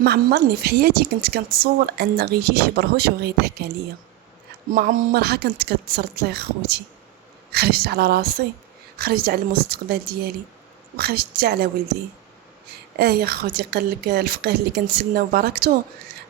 ما عمرني في حياتي كنت كنتصور ان غيجي شي برهوش وغيضحك عليا. ما عمرها كنت كتصرت لي خوتي. خرجت على راسي، خرجت على المستقبل ديالي، وخرجت حتى على ولدي. يا خوتي، قال لك الفقيه اللي كنتسناو بركته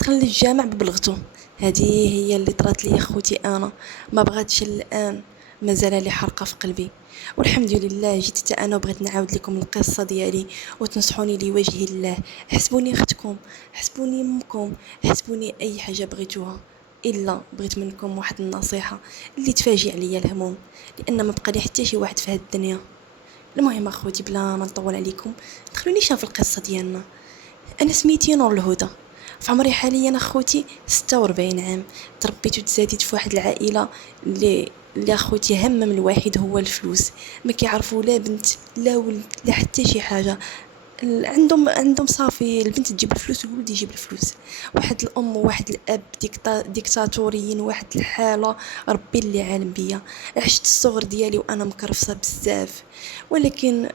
دخل للجامع ببلغته. هذه هي اللي طرات لي خوتي. انا ما بغاتش الان، مازال لي حرقه في قلبي. والحمد لله جيت حتى انا وبغيت نعاود لكم القصه ديالي وتنصحوني لوجه الله. حسبوني اختكم، حسبوني امكم، حسبوني اي حاجه بغيتوها، الا بغيت منكم واحد النصيحه اللي تفاجئ عليا الهموم، لان ما بقى لي حتى شي واحد في هاد الدنيا. المهم اخوتي، بلا ما نطول عليكم، دخلوني شاف القصه ديالنا. انا سميتي نور الهدى، في عمري حاليا اخوتي 46 عام. تربيت وتزاديت في واحد العائله اللي اخوتي همم الواحد هو الفلوس. ما كيعرفوا لا بنت لا ولد لا حتى شي حاجه. عندهم صافي البنت تجيب الفلوس والولد يجيب الفلوس. واحد الام وواحد الاب ديكتاتوريين، واحد الحاله. ربي اللي عالم بيا. عشت الصغر ديالي وانا مكرفصه بزاف، ولكن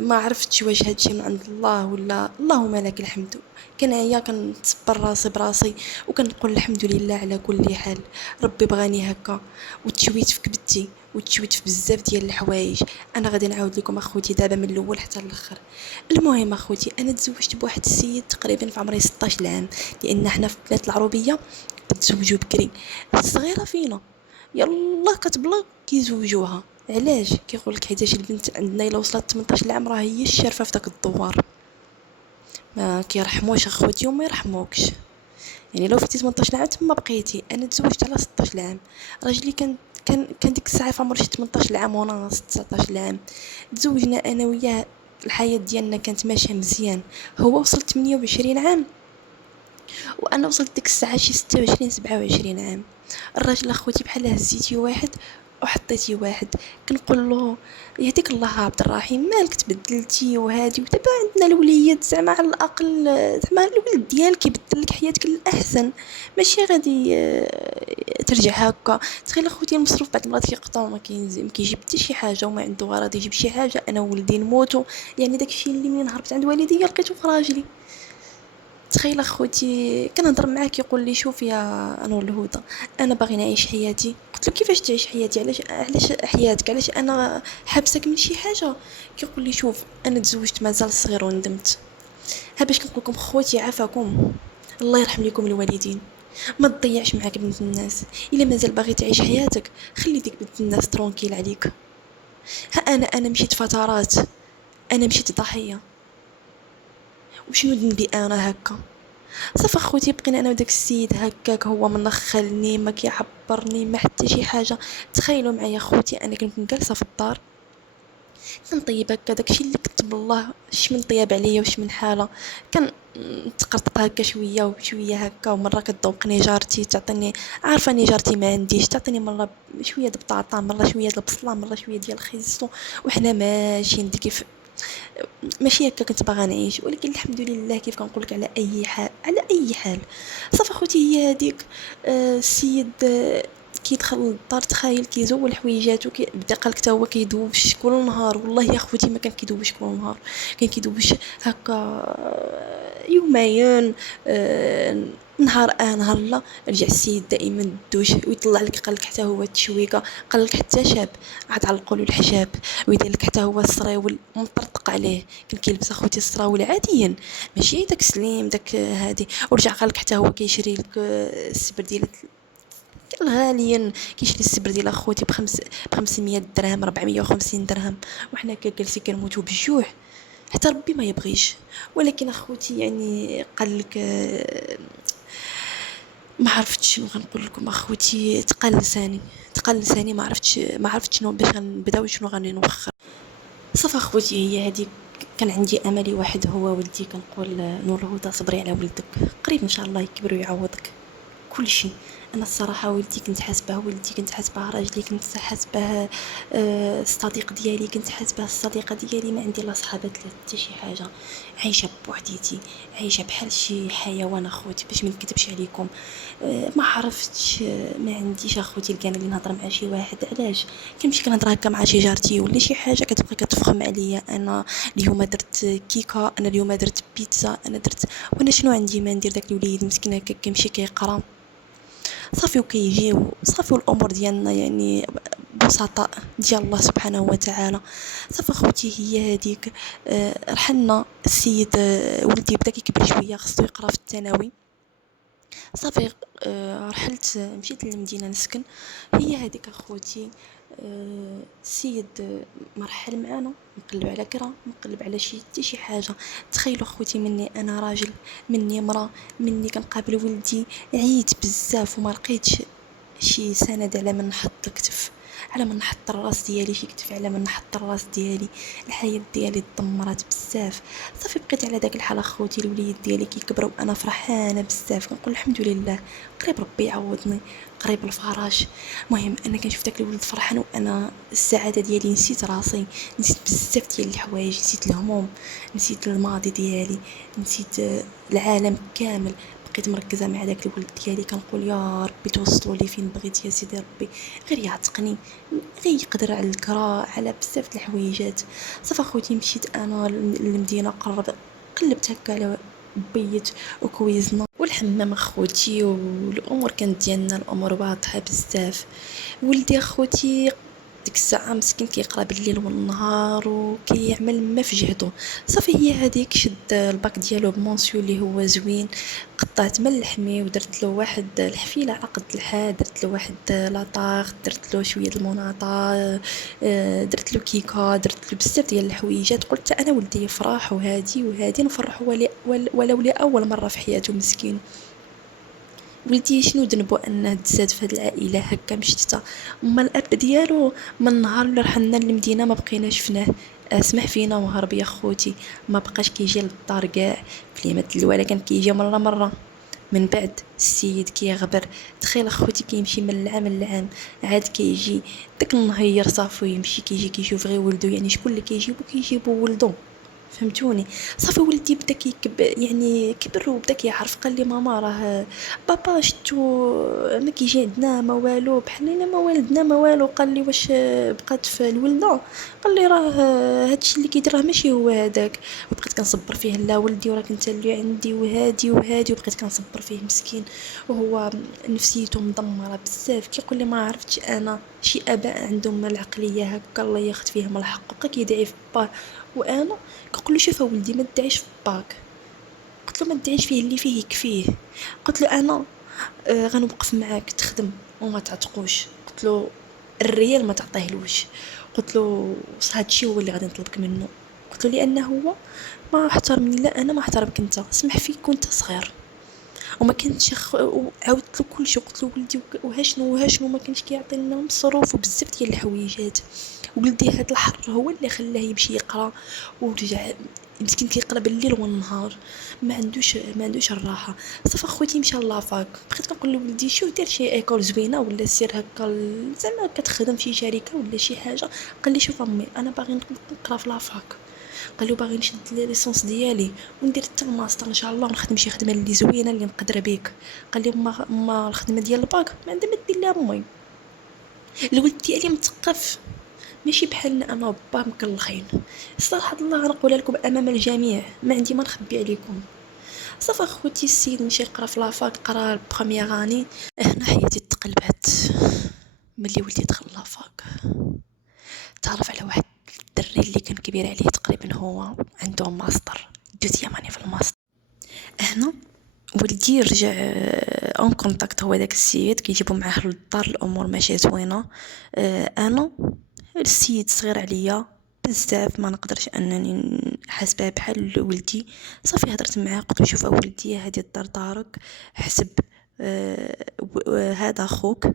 ما عرفتش واش هادشي من عند الله ولا اللهم لك الحمد. كنعيا كنصبر راسي براسي وكنقول الحمد لله على كل حال. ربي بغاني هكا، وتشويت في كبدتي وتشويت في بزاف ديال الحوايج. انا غادي نعاود لكم اخوتي دابا من الاول حتى الاخر. المهم اخوتي، انا تزوجت بواحد السيد تقريبا في عمري 16 عام، لان حنا في بلاد العروبيه كتزوجوا بكري. الصغيره فينا يلا كتبلغ كيزوجوها. علاش؟ كيقول لك حيتاش البنت عندنا الا وصلت 18 عام راه هي الشارفه في داك الدوار. ما كيرحموش اخوتي وما يرحموكش. يعني لو فتي 18 عام تما بقيتي. انا تزوجت على 16 عام. راجلي كان ديك الساعه في عمر شي 18 عام ونص 19 عام. تزوجنا انا وياه. الحياه ديالنا كانت ماشيه مزيان. هو وصل 28 عام وانا وصلت ديك الساعه شي 26 27 عام. الراجل اخوتي بحال هزيتي واحد وحطيتي واحد. كنقول له يهديك الله عبد الرحيم، مالك تبدلتي وهادي، ودابا عندنا الوليد زعما على الاقل، زعما الولد ديالك يبدل لك حياتك للاحسن. ماشي غادي ترجع هكا. تخيل اخوتي المصروف بعد المرات كيقطعوا، ما كيجيب حتى شي حاجه وما عنده غرض يجيب شي حاجه. انا وولدي نموتوا. يعني داكشي اللي منين هربت عند والديا لقيته في راجلي. تخيل اخوتي، كنهضر معاه كيقول لي شوف يا انور الهدى، انا باغي نعيش حياتي. قلت له كيفاش تعيش حياتي؟ علاش حياتك؟ علاش انا حابسك من شي حاجه؟ كيقول لي شوف، انا تزوجت مازال صغير وندمت. ها باش كنقول لكم خوتي عافاكم، الله يرحم لكم الوالدين. ما تضيعش معاك بنت الناس. الا مازال باغي تعيش حياتك خلي ديك بنت الناس ترونكيل عليك. ها انا مشيت فترات، انا مشيت ضحيه. وشنو ذنبي انا هكا؟ صافي اخوتي، بقينا انا وداك السيد هكاك، هو منخلني ما كيعبرني ما حتى شي حاجه. تخيلوا معايا اخوتي، انا كنت جالسه في الدار كنطيب هكا داكشي اللي كتب الله، اش من طياب عليا واش من حاله. كان تقرطق هكا شويه وشويه هكا، ومره كتذوقني جارتي تعطيني، عارفاني جارتي ما عنديش، تعطيني مره شويه د البطاطا، مره شويه د البصله، مره شويه ديال الخيزو. وحنا ماشيين كيف. ماشي هكا كنت باغا نعيش، ولكن الحمد لله كيف كنقول لك على اي حال، على اي حال. صافي اخوتي، هي هذيك. السيد كيدخل للدار، تخايل كيزول حويجاتو، بدا قالك حتى هو كيدوبش كل نهار. والله يا اخوتي ما كان كيدوبش كل نهار، كان كيدوبش هكا يوميا. نهار نهار لا. رجع السيد دائما الدوش ويطلع لك، قال لك حتى هو التشويكه، قال لك حتى شاب عاد علقوا له الحجاب، ويدير لك حتى هو السراول مطرطق عليه. كان كيلبس اخوتي السراول عاديا، ماشي داك سليم داك هادي. ورجع قال لك حتى هو كيشري لك السبر ديال غاليا. كيشري السبر ديال اخوتي ب 500 درهم 450 درهم. وحنا جالسين كنموتوا بالجوع، حتى ربي ما يبغيش. ولكن اخوتي يعني قال لك ما عرفتش شنو غنقول لكم اخوتي. تقل لساني، ما عرفتش شنو باش غنبدا وشنو غادي نوخر. صافي اخوتي، هي هذيك. كان عندي املي واحد هو ولدي. كنقول نور الهدى صبري على ولدك، قريب ان شاء الله يكبر ويعوضك كل شيء. انا الصراحه ولدي كنت حاسباه راجلي، كنت حاسباه الصديق ديالي، كنت حاسباه الصديقه ديالي. ما عندي لا صحابات لا حتى شي حاجه، عايشه بوحديتي، عايشه بحال شي حيوان اخوتي باش ما نكذبش عليكم. ما عرفتش، ما عنديش اخوتي الكان اللي نهضر مع شي واحد. علاش؟ كنمشي كنهضر هكا مع شي جارتي ولا شي حاجه كتبقى كتفخم عليا. انا اليوم درت كيكه، انا اليوم درت بيتزا، انا درت. وانا شنو عندي ما ندير؟ داك الوليد مسكين هكا كيمشي كيقرا صافي وكيجيو صافي، والامور ديالنا يعني بسطاء ديال الله سبحانه وتعالى. صافي اخوتي هي هذيك. رحلنا السيد، ولدي بدا كيكبر شويه، خصو يقرا في الثانوي. صافي رحلت مشيت للمدينه نسكن. هي هذيك اخوتي. السيد مرحل معانا، مقلب على كرا، مقلب على شي حاجه. تخيلوا اخوتي، مني انا راجل، مني مرا، مني كنقابل ولدي، عييت بزاف وما لقيتش شي سند على من نحط الكتف، على من نحط الراس ديالي شي كتف، على من نحط الراس ديالي. الحياه ديالي تدمرات بزاف. صافي بقيت على داك الحال اخوتي، الوليد ديالي كيكبر وانا فرحانه بزاف، كنقول الحمد لله، قريب ربي يعوضني، قريب الفراش. المهم انا كنشوف داك الولد فرحان وانا السعاده ديالي نسيت راسي، نسيت بزاف ديال الحوايج، نسيت الهموم، نسيت الماضي ديالي، نسيت العالم كامل. بقيت مركزه مع داك الولد ديالي، كنقول يا ربي توصلوا لي فين بغيت يا سيدي ربي، غير يعتقني، غير يقدر على الكرا، على بزاف د الحويجات. صافي اخوتي مشيت انا للمدينه، قلبت هكا على بيت وكويزنا والحمام اخوتي، والامور كانت ديالنا الامور واضحه بزاف. ولدي اخوتي ديك الساعه مسكين كيقرا بالليل والنهار وكيعمل ما في جهده. صافي هي هذيك شد الباك ديالو بمونسيو اللي هو زوين، قطعت من لحمي ودرت له واحد الحفيله على قد الحال، درت له واحد لاطاغ، درت له شويه الموناطه، درت له كيكه، درت له بزاف ديال الحويجات. قلت انا ولدي يفرح وهادي نفرحه، ولو لاول مره في حياته مسكين. ولدي شنو ذنبو انه تزاد في هاد العائله هكا مشتته؟ اما الاب ديالو من نهار اللي رحنا للمدينه ما بقينا شفناه. اسمح فينا وهرب يا خوتي، ما بقاش كيجي للدار كاع. كلمات الولا كان كيجي مره من بعد السيد كيغبر. تخيل اخوتي كيمشي من العام للعام، عاد كيجي داك النهير صافي يمشي كيجي كيشوف غير ولدو. يعني شكون اللي كيجيبو ولدو؟ فهمتوني؟ صافي ولدي بدا يعني كبر وبدا كيعرف. قال لي ماما راه بابا شتو ما كيجي عندنا ما والو، بحالنا ما والدنا ما والو. قال لي واش بقات في الولده؟ قال لي راه هادشي اللي كيدير راه ماشي هو هذاك. وبقيت كنصبر فيه، لا ولدي وراك انت اللي عندي وهادي وبقيت كنصبر فيه مسكين، وهو نفسيته مدمره بزاف. كيقول لي ما عرفتش انا، شي اباء عندهم العقليه هكا الله ياخذ فيهم الحق، بقى كيدعي في باه. وانا كنقول له شوف ولدي ما تدعيش في باك، قلت له ما تدعيش فيه اللي فيه يكفيه. قلت له انا غنوقف معاك تخدم وما تعتقوش. قلت له الريال ما تعطيهلوش. قلت له هذا الشيء هو اللي غادي نطلبك منه. قلت له لانه هو ما احترمني، لا انا ما احترمك انت، سمح فيك كنت صغير وما كانش عاودت له كل شيء. قلت له ولدي وها شنو ما كانش كيعطي لنا مصروف وبزاف ديال الحويجات. ولدي هاد الحر هو اللي خلاه يمشي يقرا ورجع مسكين كيقرا بالليل والنهار، ما عندوش الراحه. صافي اخوتي مشى لافاك. بقيت كنقول لولدي شوف دير شي ايكول زوينه ولا سير هكا زعما كتخدم في شركه ولا شي حاجه. قال لي شوف امي انا باغي نقرا في لافاك، قال له باغي نشد لي ليسونس ديالي وندير حتى الماستر ان شاء الله ونخدم شي خدمه اللي زوينه اللي نقدر بيك. قال لي ما الخدمه ديال الباك ما عندها ما دير لها امي. الولد ديالي مثقف ماشي بحالنا انا وباه مكلخين. صراحه الله غنقولها لكم امام الجميع، ما عندي ما نخبي عليكم. صافي اخوتي السيد مشى يقرا في لافاك، قرا البروميير اني. هنا حياتي تقلبات ملي ولدي دخل لافاك. تعرف على واحد الدري اللي كان كبير عليه تقريبا، هو عنده ماستر دوزيام اني في الماستر. هنا ولدي رجع اون كونتاكت هو داك السيد كيجيبو معاه للدار، الامور ماشيه زوينه. انا السيد صغير عليا بزاف، ما نقدرش انني حاسبه بحال ولدي. صافي هضرت معاه قلت له شوف ولدي هذه الدار دارك، حسب هذا اخوك،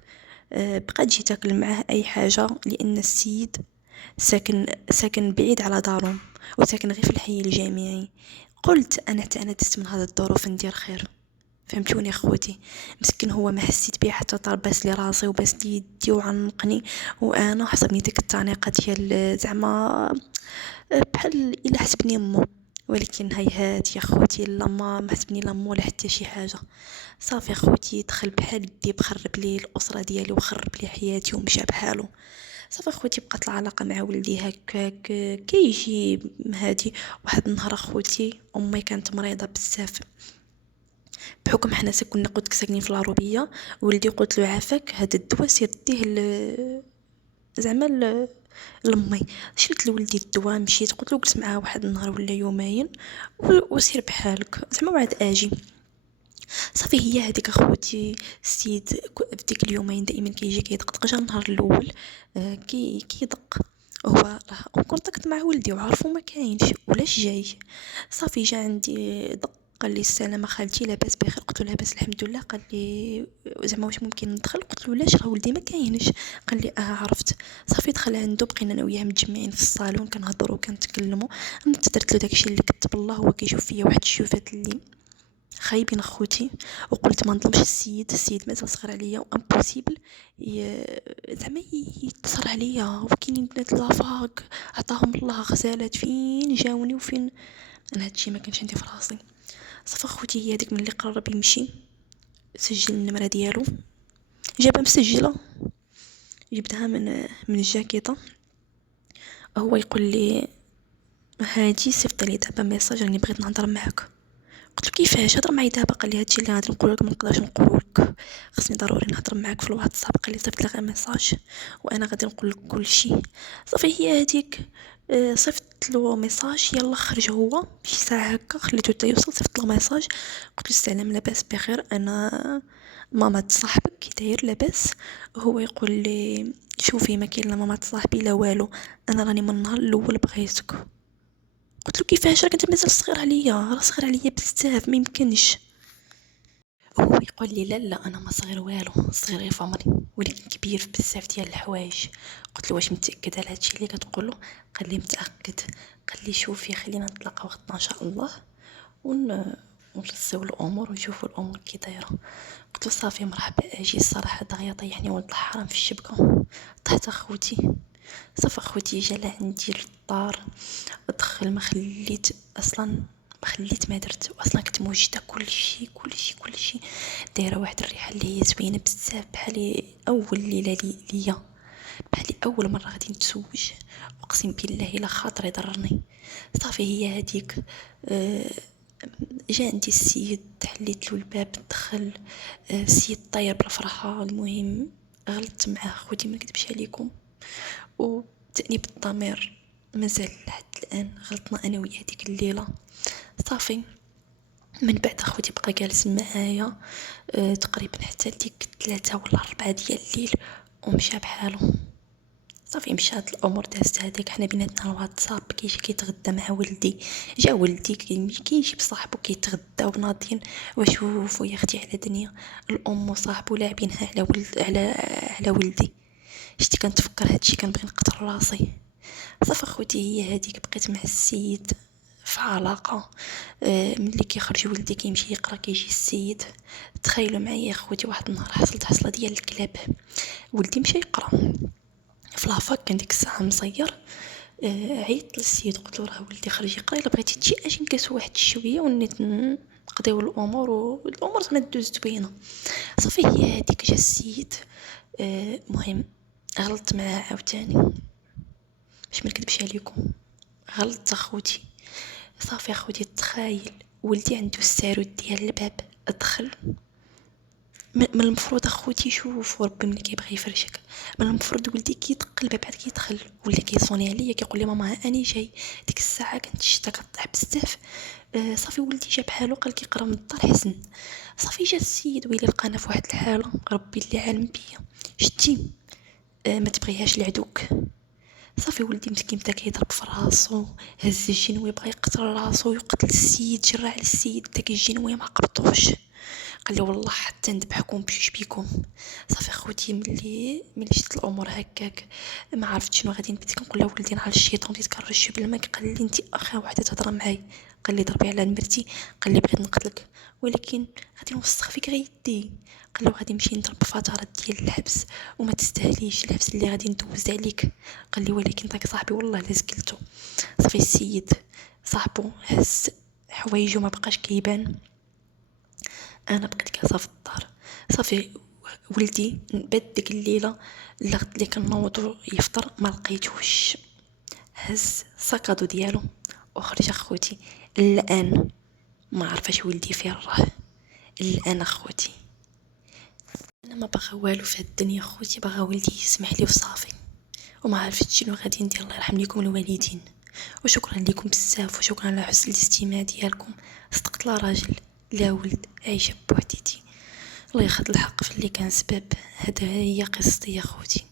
بقى تجي تاكل معاه اي حاجه، لان السيد ساكن بعيد على دارهم وساكن غير في الحي الجامعي. قلت انا تعاندت من هذا الظروف ندير خير، فهمتوني اخوتي؟ مسكين هو ما حسيت بيه حتى طار باس لي راسي وباس لي يدي وعنقني، وانا حسبني ديك التعنيقه ديال زعما بحال الا حسبني امو. ولكن هيهات يا خوتي، لا ما حسبني لا مو ولا حتى شي حاجه. صافي خوتي دخل بحال الديب، خرب لي الاسره ديالي وخرب لي حياتي ومشى بحالو. صافي خوتي بقات العلاقه مع ولدي هكاك كيجي هادي. واحد النهار اخوتي امي كانت مريضه بزاف، بحكم حنا كنا قلت ساكنين في العروبيه. ولدي قلت له عافاك هذا الدواء سير ديه زعما لمي. شريت لولدي الدواء، مشيت قلت له جلس معاه واحد النهار ولا يومين وسير بحالك زعما وعاد اجي. صافي هي هذيك اخوتي السيد في ديك اليومين دائما كيجي كيدقدق. جا النهار الاول كيدق هو راه اون كونتاكت مع ولدي وعارفو ما كاينش ولاش جاي. صافي جا عندي دق قال لي السلامه خالتي لاباس بخير؟ قلت له لاباس الحمد لله. قال لي زعما واش ممكن ندخل؟ قلت له لاش راه ولدي ما كاينش. قال لي عرفت. صافي دخل عنده، بقينا انا وياه متجمعين في الصالون كنهضروا كنتكلموا. انا درت له داكشي اللي كتب الله، هو كيشوف فيا واحد الشوفات اللي خايبين اخوتي. وقلت ما نظلمش السيد مازال صغير عليا وامبوسيبل زعما يتصر عليا. وكاينين بنات لافاك عطاهم الله غزالات فين جاوني وفين انا هادشي ما كانش عندي في راسي. صافي اخوتي هي ديك ملي قرب يمشي سجل النمره ديالو، جابها مسجله، جبتها من الجاكيطه. هو يقول لي هادي صيفط لي دابا ميساج راني بغيت نهضر معاك. قلت له كيفاش؟ هضر معايا دابا. قال لي هادشي اللي غادي نقول لك ما نقدرش نقول لك، خصني ضروري نهضر معاك في الواتساب. قال لي صيفط لي غير ميساج وانا غادي نقول لك كل شيء. صافي هي هذيك صيفط له ميساج، يلا خرج هو شي ساعه هكا، خليته حتى يوصل. صيفط له ميساج قلت له السلام لاباس بخير، انا ماما صاحبك كي داير لاباس؟ هو يقول لي شوفي ما كاين لا ماما صاحبي لا والو، انا راني من النهار الاول بغيتك. قلت له كيفاش؟ راك انت مازال صغير عليا، راه صغير عليا بزاف ما يمكنش. هو يقول لي لا لا انا ما صغير والو، صغير غير في عمري ولكن كبير في بزاف ديال الحوايج. قلت له واش متاكد على هادشي اللي كتقوله؟ قال لي متاكد. قال لي شوفي خلينا نتلاقاو غدا ان شاء الله ونرسيو الامور ونشوفوا الامور كي دايره. قلت له صافي مرحبا اجي. الصراحه دغيا طيحني ولد الحرام في الشبكه، طحت اخوتي. صافي اخوتي جا لعندي للدار، دخل ما خليت اصلا، ما درت اصلا. كنت موجده كلشي دايره واحد الريحه اللي هي زوينه بزاف، بحال اول ليله ليا، بحال اول مره غادي نتزوج. اقسم بالله الا خاطري ضرني. صافي هي هذيك جا عندي السيد، حليت له الباب دخل. السيد طاير بالفرحه. المهم غلطت معاه خوتي ما نكذبش عليكم، وتأنيب الضمير مازال لحد الان. غلطنا انا وياه ديك الليله. صافي من بعد اخوتي بقى جالس معايا تقريبا حتى ديك 3 ولا 4 ديال الليل ومشى بحاله. صافي مشات الامور دازت هذيك. حنا بيناتنا الواتساب كيجي كيتغدى مع ولدي. جا ولدي كيجي بصاحبو كيتغداو وناضين وشوفوا يا اختي على دنيا الام وصاحبو لاعبينها على ولدي. شتي كنتفكر هادشي كنبغي نقتل راسي. صافي اخوتي هي هذيك بقيت مع السيد في علاقه. ملي كيخرج ولدي كيمشي يقرا كيجي السيد. تخيلوا معايا اخوتي واحد النهار حصلت حصله ديال الكلاب. ولدي مشى يقرا في لافاك، كان ديك الساعه مصير. عيطت للسيد قلت له راه ولدي خرج يقرا، الا بغيتي تجي اجي نكاسو واحد شويه ونيت نقضيو الامور والامور زعما دوز زوينه. صافي هي هذيك جا السيد. مهم غلطت معاه عاوتاني، باش ما نكذبش عليكم غلطت اخوتي. صافي اخوتي تخايل ولدي عنده السارود ديال الباب، ادخل من المفروض اخوتي شوف ربي ملي كيبغي يفرشك، من المفروض ولدي كيدق الباب عاد كيدخل ولا كيصوني عليا كيقول لي ماما اني جاي. ديك الساعه كانت الشتا كطيح بزاف. صافي ولدي جا بحالو قال كيقرا من الدار حزن. صافي جا السيد ويلي لقانا في واحد الحاله ربي اللي عالم بيا. شتي ما تبغيهاش لعدوك. صافي ولدي مسكين بدا كيضرب في راسو، هز الجنوي بغا يقتل راسو ويقتل السيد، جرى على السيد داك الجنوي ما قبطوش. قال لي والله حتى نذبحكم بجوج بيكم. صافي خوتي ملي شفت الامور هكاك ما عرفت شنو غادي، بديت كنقول له ولدي على الشيطان، بديت كنرشو بالماء. قال لي انت اخا وحده تهضر معايا، قال لي ضربي على مرتي، قال لي بغيت نقتلك ولكن غادي نوسخ فيك غير يدي. قال له غادي نمشي نضرب فترات ديال الحبس وما تستاهليش الحبس اللي غادي ندوز عليك. قال لي ولكن داك صاحبي والله لا سكلته. صافي السيد صاحبو هز حوايجو ما بقاش كيبان، انا بقيت كازا في الدار. صافي ولدي بات ديك الليله اللي كنوضو يفطر ما لقيتوش، هز ساكادو ديالو وخرج. اخوتي الان ما عرفاش ولدي فين راه، الان اخوتي انا ما باغا والو في الدنيا. اخوتي باغا ولدي يسمح لي وصافي، وما عرفتش شنو غادي ندير. الله يرحم لكم الوالدين، وشكرا لكم بزاف، وشكرا على حسن الاستماع ديالكم. صدقت لا راجل لا ولد عايشه بوحديتي. الله ياخذ الحق في اللي كان سبب. هذا هي قصتي يا خوتي.